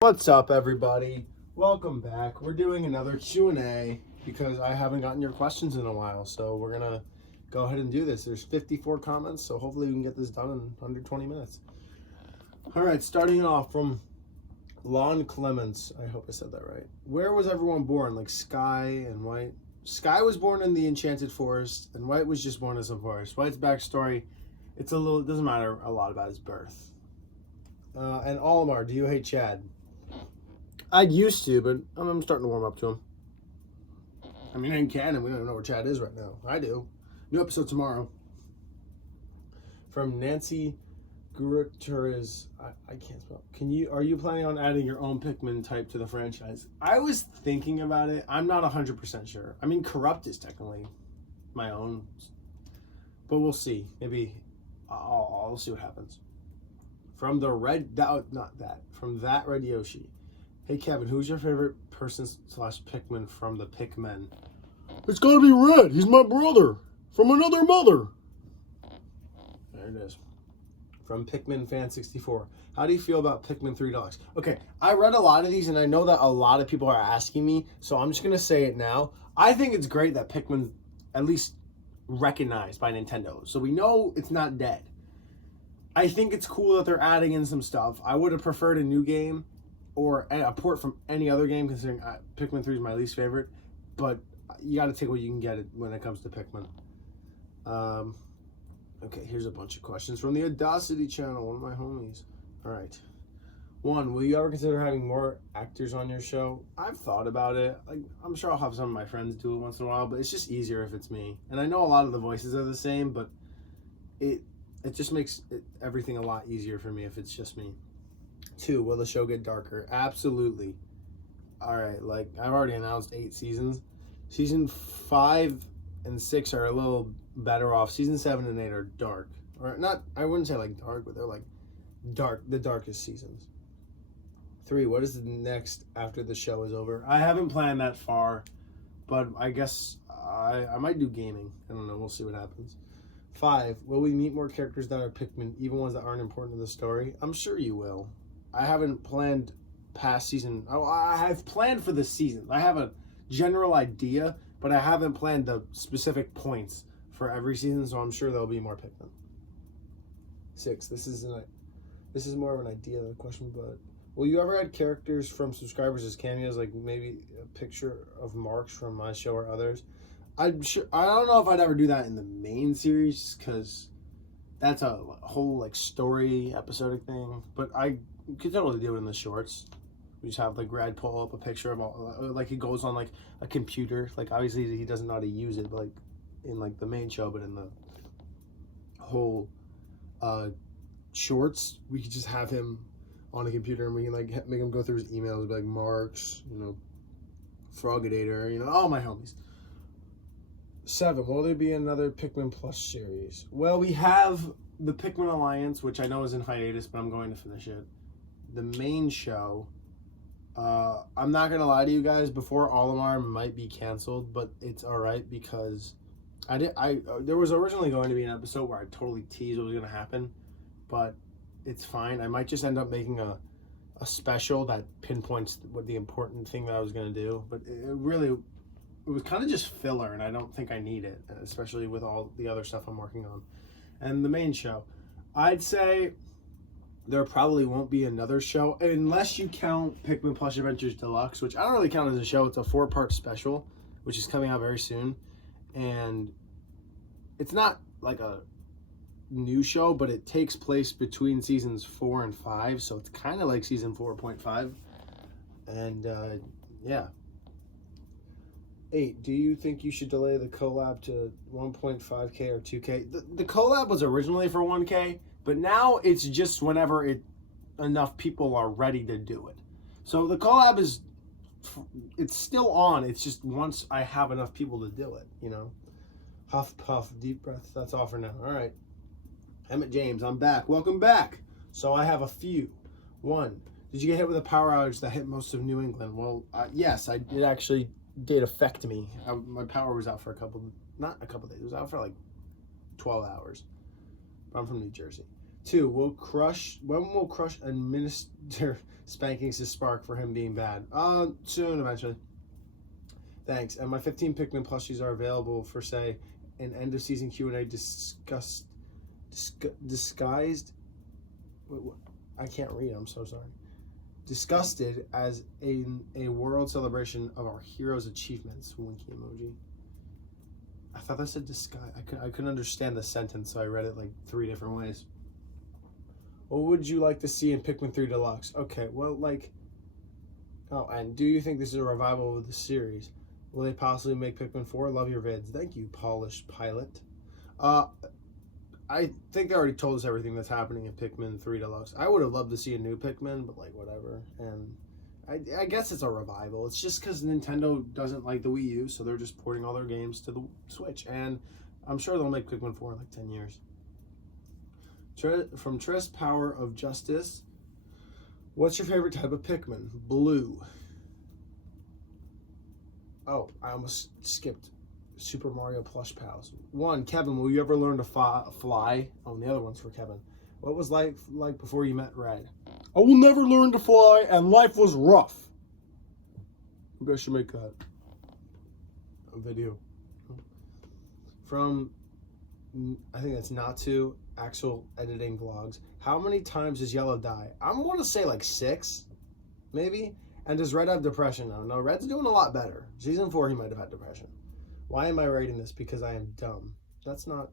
What's up, everybody? Welcome back. We're doing another Q&A because I haven't gotten your questions in a while, so we're gonna go ahead and do this. There's 54 comments, so hopefully we can get this done in under 20 minutes. All right, starting off from Lon Clements. I hope I said that right. Where was everyone born? Like Sky and White? Sky was born in the Enchanted Forest, and White was just born in some forest. White's backstory, it doesn't matter a lot about his birth. And Olimar, do you hate Chad? I used to, but I'm starting to warm up to him. I mean, in canon, we don't even know where Chad is right now. I do. New episode tomorrow. From Nancy Gurutures. I can't spell. Are you planning on adding your own Pikmin type to the franchise? I was thinking about it. I'm not 100% sure. I mean, Corrupt is technically my own. But we'll see. Maybe I'll see what happens. From the Red... From That Red Yoshi. Hey Kevin, who's your favorite person / Pikmin from the Pikmin? It's gotta be Red. He's my brother from another mother. There it is. From Pikmin Fan 64. How do you feel about Pikmin 3 Deluxe? Okay, I read a lot of these and I know that a lot of people are asking me, so I'm just gonna say it now. I think it's great that Pikmin at least recognized by Nintendo, so we know it's not dead. I think it's cool that they're adding in some stuff. I would have preferred a new game or a port from any other game, considering Pikmin 3 is my least favorite. But you got to take what you can get when it comes to Pikmin. Okay, here's a bunch of questions from the Audacity channel, one of my homies. All right. 1, will you ever consider having more actors on your show? I've thought about it. Like, I'm sure I'll have some of my friends do it once in a while, but it's just easier if it's me. And I know a lot of the voices are the same, but it just makes everything a lot easier for me if it's just me. 2, will the show get darker? Absolutely. All right, like I've already announced 8 seasons. Season 5 and 6 are a little better off. Season 7 and 8 are dark. Or not, I wouldn't say like dark, but they're like dark, the darkest seasons. 3, what is the next after the show is over? I haven't planned that far, but I guess I might do gaming. I don't know, we'll see what happens. 5, will we meet more characters that are Pikmin, even ones that aren't important to the story? I'm sure you will. I haven't planned past season. I have planned for the season. I have a general idea, but I haven't planned the specific points for every season, so I'm sure there'll be more Pikmin. 6, this is more of an idea than a question, but will you ever add characters from subscribers as cameos, like maybe a picture of marks from my show or others? I'm sure. I don't know if I'd ever do that in the main series because that's a whole like story episodic thing. But I could totally do it in the shorts. We just have like Brad pull up a picture of all, like it goes on like a computer. Like obviously he doesn't know how to use it, but like in like the main show, but in the whole shorts, we could just have him on a computer and we can like make him go through his emails, like Marks, Frogadator, all my homies. 7, will there be another Pikmin Plush series? Well, we have the Pikmin Alliance, which I know is in hiatus, but I'm going to finish it. The main show, I'm not going to lie to you guys, before Olimar might be canceled, but it's alright because there was originally going to be an episode where I totally teased what was going to happen, but it's fine. I might just end up making a special that pinpoints what the important thing that I was going to do, but it was kind of just filler, and I don't think I need it, especially with all the other stuff I'm working on. And the main show, I'd say there probably won't be another show, unless you count Pikmin Plush Adventures Deluxe, which I don't really count as a show. It's a 4-part special, which is coming out very soon. And it's not like a new show, but it takes place between seasons 4 and 5, so it's kind of like season 4.5. And yeah. 8, do you think you should delay the collab to 1.5K or 2K? The collab was originally for 1K, but now it's just whenever enough people are ready to do it. So the collab it's still on. It's just once I have enough people to do it, Huff, puff, deep breath. That's all for now. All right. Emmett James, I'm back. Welcome back. So I have a few. 1, did you get hit with a power outage that hit most of New England? Well, yes, it actually did affect me. My power was out for not a couple days. It was out for like 12 hours. But I'm from New Jersey. 2, when will Crush administer spankings to Spark for him being bad? Soon, eventually. Thanks. And my 15 Pikmin plushies are available for, say, an end of season Q&A disguised. Wait, what? I can't read. I'm so sorry. Disgusted as a world celebration of our heroes' achievements. Winky emoji. I thought that said disguise. I couldn't understand the sentence, so I read it like 3 different ways. What would you like to see in Pikmin 3 Deluxe? Okay, well, like... Oh, and do you think this is a revival of the series? Will they possibly make Pikmin 4? Love your vids. Thank you, Polished Pilot. I think they already told us everything that's happening in Pikmin 3 Deluxe. I would have loved to see a new Pikmin, but like whatever. And I guess it's a revival. It's just because Nintendo doesn't like the Wii U, so they're just porting all their games to the Switch. And I'm sure they'll make Pikmin 4 in like 10 years. From Triss, Power of Justice. What's your favorite type of Pikmin? Blue. Oh, I almost skipped Super Mario Plush Pals. 1, Kevin, will you ever learn to fly? Oh, and the other one's for Kevin. What was life like before you met Red? I will never learn to fly, and life was rough. Maybe I should make that a video. From, I think that's not to actual editing vlogs. How many times does Yellow die? I want to say like 6, maybe. And does Red have depression? I don't know. Red's doing a lot better. Season 4, he might have had depression. Why am I writing this? Because I am dumb. It's not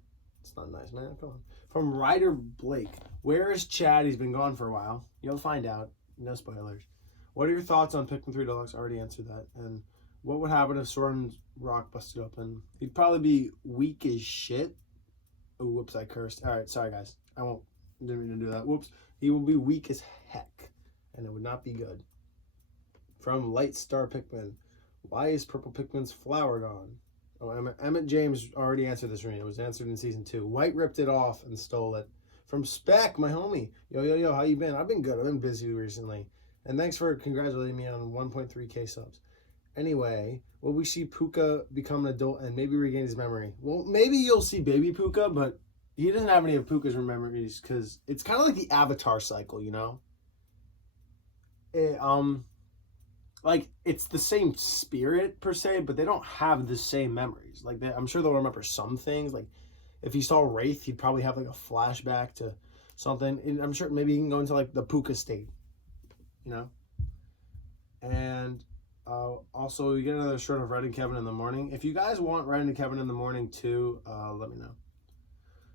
nice, man. Come on. From Ryder Blake. Where is Chad? He's been gone for a while. You'll find out. No spoilers. What are your thoughts on Pikmin 3 Deluxe? I already answered that. And what would happen if Soren's rock busted open? He'd probably be weak as shit. Oh, whoops, I cursed. All right, sorry, guys. Didn't mean to do that. Whoops. He will be weak as heck. And it would not be good. From Light Star Pikmin. Why is Purple Pikmin's flower gone? Oh, Emmett James already answered this ring. It was answered in season 2. White ripped it off and stole it. From Spec, my homie. Yo, how you been? I've been good. I've been busy recently. And thanks for congratulating me on 1.3k subs. Anyway, will we see Puka become an adult and maybe regain his memory? Well, maybe you'll see baby Puka, but he doesn't have any of Puka's memories because it's kind of like the Avatar cycle, you know? Like, it's the same spirit, per se, but they don't have the same memories. Like, I'm sure they'll remember some things. Like, if he saw Wraith, he'd probably have, like, a flashback to something. And I'm sure maybe he can go into, like, the Puka state, you know? And also, you get another shirt of Red and Kevin in the morning. If you guys want Red and Kevin in the morning, too, let me know.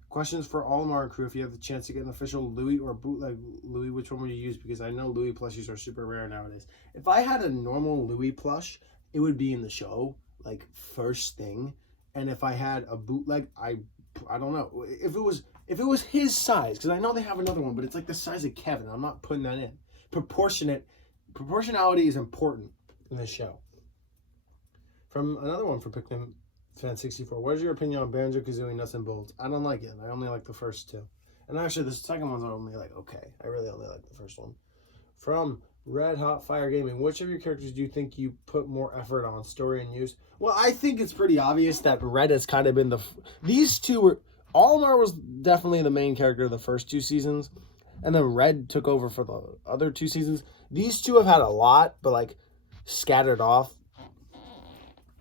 Questions for Olimar crew. If you have the chance to get an official Louis or bootleg Louis, which one would you use? Because I know Louis plushies are super rare nowadays. If I had a normal Louis plush, it would be in the show, like first thing. And if I had a bootleg, I don't know. If it was his size, because I know they have another one, but it's like the size of Kevin. I'm not putting that in. Proportionality is important in this show. From another one for Pikmin Fan 64. What is your opinion on Banjo-Kazooie Nuts and Bolts? I don't like it. I only like the first 2. And actually, the second one's only like, okay. I really only like the first one. From Red Hot Fire Gaming. Which of your characters do you think you put more effort on, story and use? Well, I think it's pretty obvious that Red has kind of been these two were... Olimar was definitely the main character of the first 2 seasons. And then Red took over for the other 2 seasons. These 2 have had a lot, but like scattered off.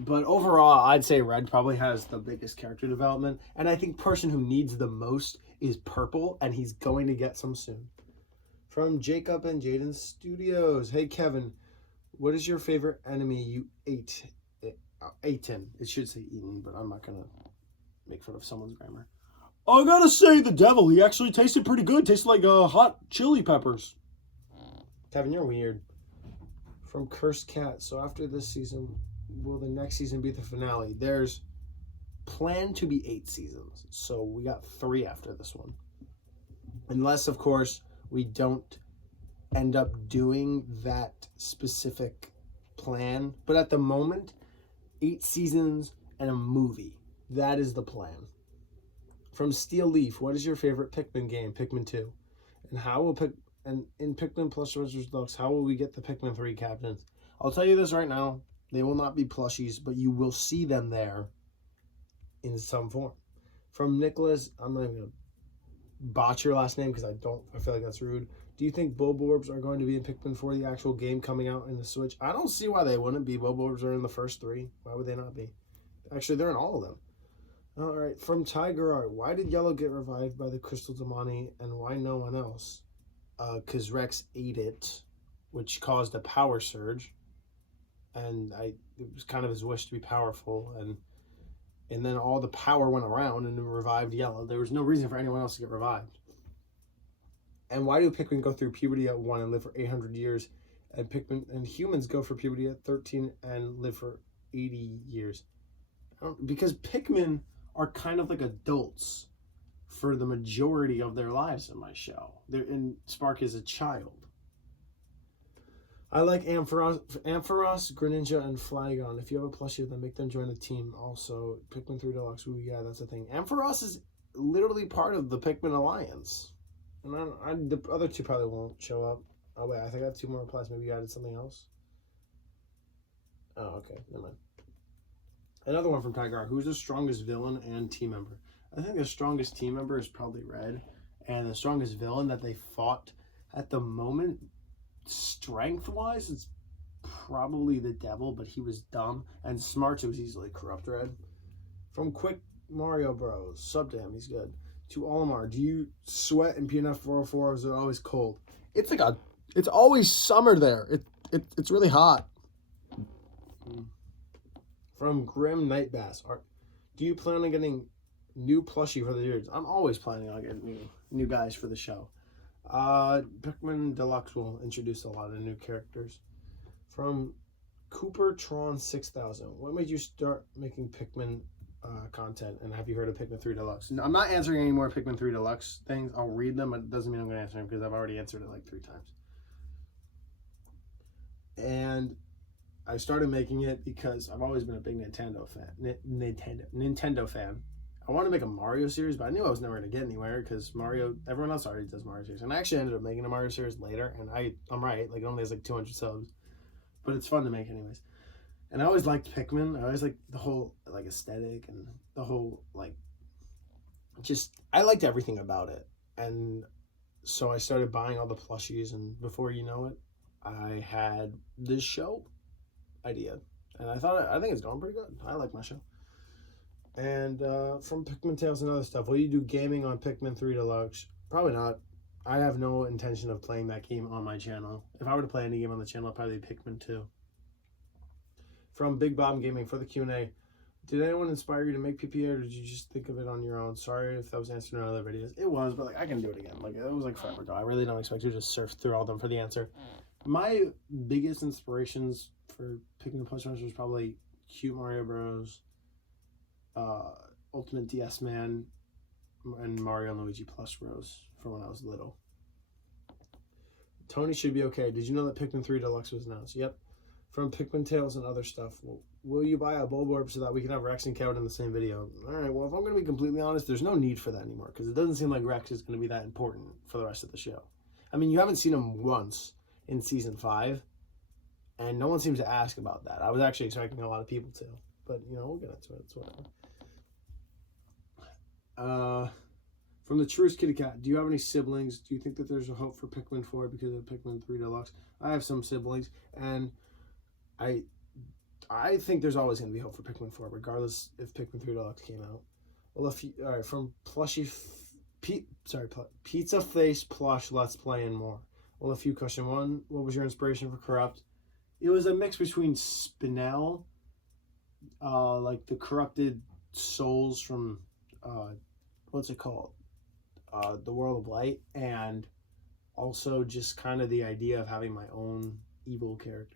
But overall, I'd say Red probably has the biggest character development. And I think person who needs the most is Purple, and he's going to get some soon. From Jacob and Jaden Studios. Hey, Kevin, what is your favorite enemy you ate? Eaten. It should say eaten, but I'm not going to make fun of someone's grammar. I gotta say, the devil, he actually tasted pretty good. Tasted like hot chili peppers. Kevin, you're weird. From Cursed Cat. So after this season... will the next season be the finale? There's planned to be 8 seasons. So we got 3 after this one. Unless, of course, we don't end up doing that specific plan. But at the moment, 8 seasons and a movie. That is the plan. From Steel Leaf, what is your favorite Pikmin game? Pikmin 2. And how will in Pikmin Plush Wizards Deluxe, how will we get the Pikmin 3 captains? I'll tell you this right now. They will not be plushies, but you will see them there in some form. From Nicholas, I'm not even going to botch your last name because I feel like that's rude. Do you think Bulborbs are going to be in Pikmin 4, the actual game coming out in the Switch? I don't see why they wouldn't be. Bulborbs are in the first 3. Why would they not be? Actually, they're in all of them. All right, from Tiger Art, why did Yellow get revived by the Crystal Damani and why no one else? Because Rex ate it, which caused a power surge. And it was kind of his wish to be powerful. And then all the power went around and revived Yellow. There was no reason for anyone else to get revived. And why do Pikmin go through puberty at 1 and live for 800 years, and humans go for puberty at 13 and live for 80 years? Because Pikmin are kind of like adults for the majority of their lives in my show. And Spark is a child. I like Ampharos, Greninja, and Flygon. If you have a plushie of them, make them join the team. Also, Pikmin 3 Deluxe. Ooh, yeah, that's a thing. Ampharos is literally part of the Pikmin Alliance. And the other 2 probably won't show up. Oh, wait, I think I have 2 more replies. Maybe you added something else. Oh, okay. Never mind. Another one from Tiger. Who's the strongest villain and team member? I think the strongest team member is probably Red. And the strongest villain that they fought at the moment, strength-wise, it's probably the Devil, but he was dumb. And smart, so was easily corrupt Red. From Quick Mario Bros. Sub to him, he's good. To Olimar, do you sweat in PNF 404 or is it always cold? It's always summer there. It's really hot. From Grim Night Bass, do you plan on getting new plushie for the dudes? I'm always planning on getting new guys for the show. Pikmin Deluxe will introduce a lot of new characters. From Coopertron 6000, what made you start making Pikmin content, and have you heard of Pikmin 3 Deluxe? No, I'm not answering any more Pikmin 3 Deluxe things. I'll read them, but it doesn't mean I'm going to answer them because I've already answered it like 3 times. And I started making it because I've always been a big Nintendo fan. I wanted to make a Mario series, but I knew I was never going to get anywhere because everyone else already does Mario series. And I actually ended up making a Mario series later, and I'm right, like it only has like 200 subs, but it's fun to make anyways. And I always liked Pikmin. I always liked the whole like aesthetic and the whole like I liked everything about it. And so I started buying all the plushies, and before you know it, I had this show idea. And I think it's going pretty good. I like my show. And from Pikmin Tales and other stuff, will you do gaming on Pikmin 3 Deluxe? Probably not. I have no intention of playing that game on my channel. If I were to play any game on the channel, it'd probably be Pikmin 2. From Big Bomb Gaming for the Q&A, did anyone inspire you to make PPA, or did you just think of it on your own? Sorry if that was answered in other videos. It was, but like I can do it again. Like it was like forever ago. I really don't expect you to just surf through all of them for the answer. My biggest inspirations for Pikmin Plush was probably Cute Mario Bros, Ultimate DS Man, and Mario and Luigi Plus Bros from when I was little. Tony should be okay. Did you know that Pikmin 3 Deluxe was announced? Yep. From Pikmin Tales and other stuff, will you buy a Bulborb so that we can have Rex and Coward in the same video? Alright, well, if I'm going to be completely honest, there's no need for that anymore, because it doesn't seem like Rex is going to be that important for the rest of the show. I mean, you haven't seen him once in Season 5, and no one seems to ask about that. I was actually expecting a lot of people to, but, you know, we'll get into it. It's whatever. From the Truest Kitty Cat, do you have any siblings? Do you think that there's a hope for Pikmin 4 because of Pikmin 3 Deluxe? I have some siblings, and I think there's always going to be hope for Pikmin 4, regardless if Pikmin 3 Deluxe came out. Well, all right, from Pizza Face Plush Let's Play and more. Well, a few question. 1, what was your inspiration for Corrupt? It was a mix between Spinel, like the corrupted souls from, what's it called? The World of Light, and also just kind of the idea of having my own evil character.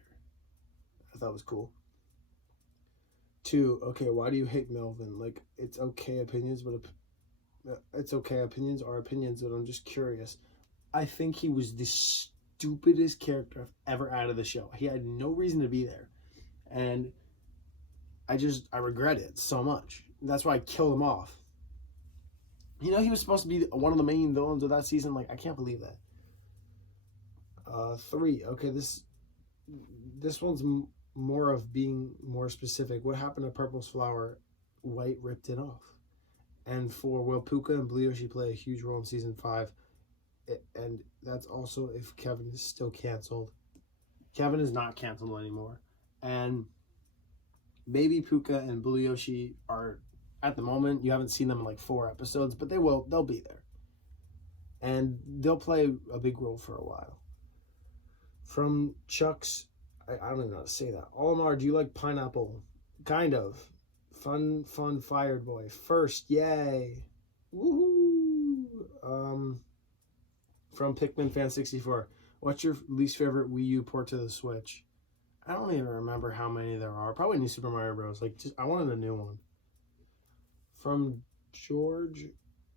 I thought it was cool. 2, okay, why do you hate Melvin? Like, it's okay opinions, but it's okay opinions are opinions, but I'm just curious. I think he was the stupidest character I've ever added to the show. He had no reason to be there. And I regret it so much. That's why I killed him off. You know, he was supposed to be one of the main villains of that season. Like, I can't believe that. 3, okay, this one's more of being more specific. What happened to Purple's flower? White ripped it off. And 4, will Puka and Blioshi play a huge role in season 5? And that's also if Kevin is still canceled. Kevin is not canceled anymore. And maybe Puka and Blioshi are, at the moment, you haven't seen them in like 4 episodes, but they'll be there. And they'll play a big role for a while. From Chuck's, I don't even know how to say that. Olimar, do you like pineapple? Kind of. Fun, fired boy. First, yay. Woohoo! From Pikmin Fan 64, what's your least favorite Wii U port to the Switch? I don't even remember how many there are. Probably New Super Mario Bros. I wanted a new one. From George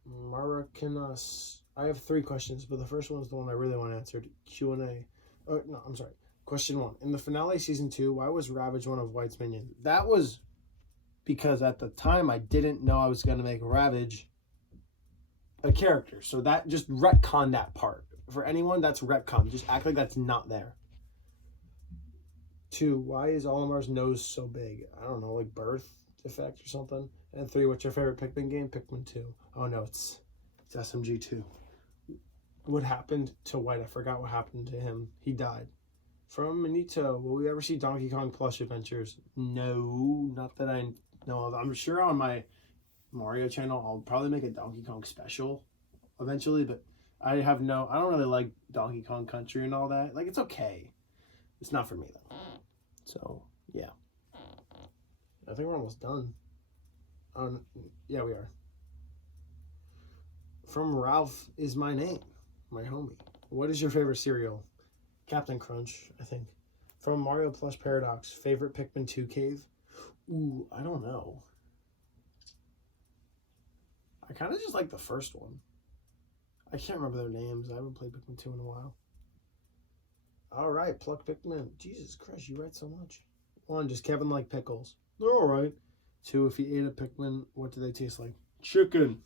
Maracanas, I have 3 questions, but the first one is the one I really want answered. Q&A. Oh, no, I'm sorry. Question 1. In the finale season 2, why was Ravage one of White's minions? That was because at the time I didn't know I was going to make Ravage a character. So that just retcon that part. For anyone, that's retcon. Just act like that's not there. 2, why is Olimar's nose so big? I don't know, like birth defect or something. And 3, what's your favorite Pikmin game? Pikmin 2. Oh no, it's SMG 2. What happened to White? I forgot what happened to him. He died. From Manito, will we ever see Donkey Kong Plush Adventures? No, not that I know of. I'm sure on my Mario channel, I'll probably make a Donkey Kong special eventually, but I don't really like Donkey Kong Country and all that. Like, it's okay. It's not for me, though. So, yeah. I think we're almost done. Yeah, we are. From Ralph is my name, my homie. What is your favorite cereal? Captain Crunch, I think. From Mario Plush Paradox, favorite Pikmin 2 cave? Ooh, I don't know. I kind of just like the first one. I can't remember their names. I haven't played Pikmin 2 in a while. All right, Pluck Pikmin. Jesus Christ, you write so much. 1, does Kevin like pickles? They're all right. 2, if he ate a Pikmin, what do they taste like? Chicken.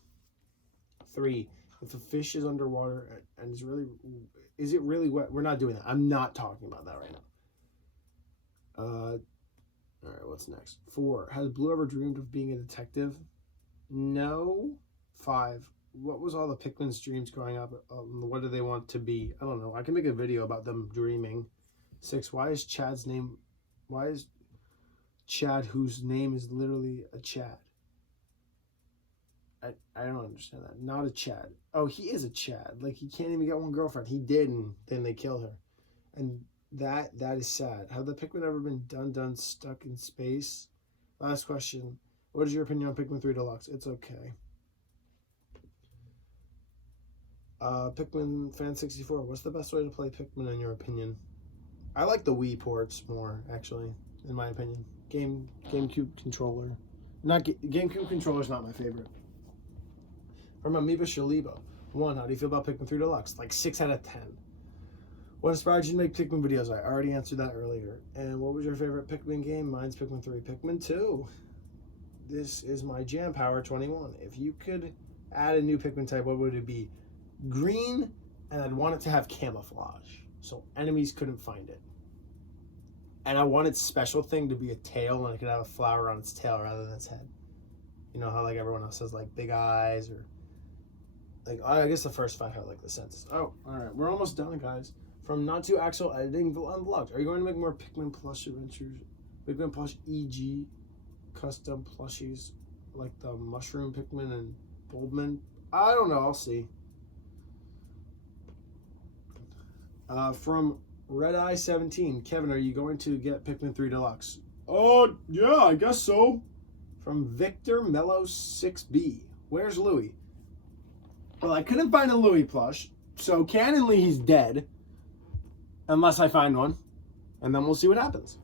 3, if a fish is underwater and is it really wet? We're not doing that. I'm not talking about that right now. All right, what's next? 4, has Blue ever dreamed of being a detective? No. 5, what was all the Pikmin's dreams growing up? What do they want to be? I don't know. I can make a video about them dreaming. 6, why is Chad, whose name is literally a Chad? I don't understand that. Not a Chad. Oh, he is a Chad. Like, he can't even get one girlfriend. He did, and then they killed her. And that is sad. Have the Pikmin ever been done stuck in space? Last question. What is your opinion on Pikmin 3 Deluxe? It's okay. Pikmin Fan 64. What's the best way to play Pikmin in your opinion? I like the Wii ports more, actually, in my opinion. GameCube controller. GameCube controller's not my favorite. From Amoeba Shaliba. 1, how do you feel about Pikmin 3 Deluxe? Like 6 out of 10. What inspired you to make Pikmin videos? I already answered that earlier. And what was your favorite Pikmin game? Mine's Pikmin 3. Pikmin 2. This is my Jam Power 21. If you could add a new Pikmin type, what would it be? Green, and I'd want it to have camouflage, so enemies couldn't find it. And I want its special thing to be a tail, and it could have a flower on its tail rather than its head. You know how like everyone else has like big eyes, or like I guess the first 5 have like the sense. Oh, all right, we're almost done, guys. From Not Too Axel Editing Unvlogged. Are you going to make more Pikmin Plush adventures? Pikmin Plush EG custom plushies like the Mushroom Pikmin and Boldman? I don't know. I'll see. From Red Eye 17, Kevin, are you going to get Pikmin 3 Deluxe? Oh, yeah, I guess so. From Victor Mellow 6B, where's Louie? Well, I couldn't find a Louie plush, so canonly he's dead. Unless I find one. And then we'll see what happens.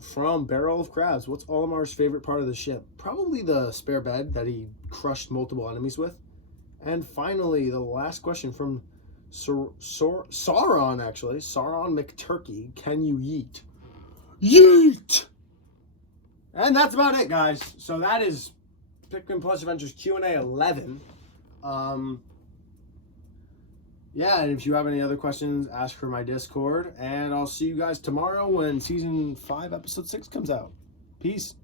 From Barrel of Crabs, what's Olimar's favorite part of the ship? Probably the spare bed that he crushed multiple enemies with. And finally, the last question from Sauron, actually. Sauron McTurkey, can you yeet? Yeet! And that's about it, guys. So that is Pikmin Plush Adventures Q&A 11. Yeah, and if you have any other questions, ask for my Discord. And I'll see you guys tomorrow when Season 5, Episode 6 comes out. Peace.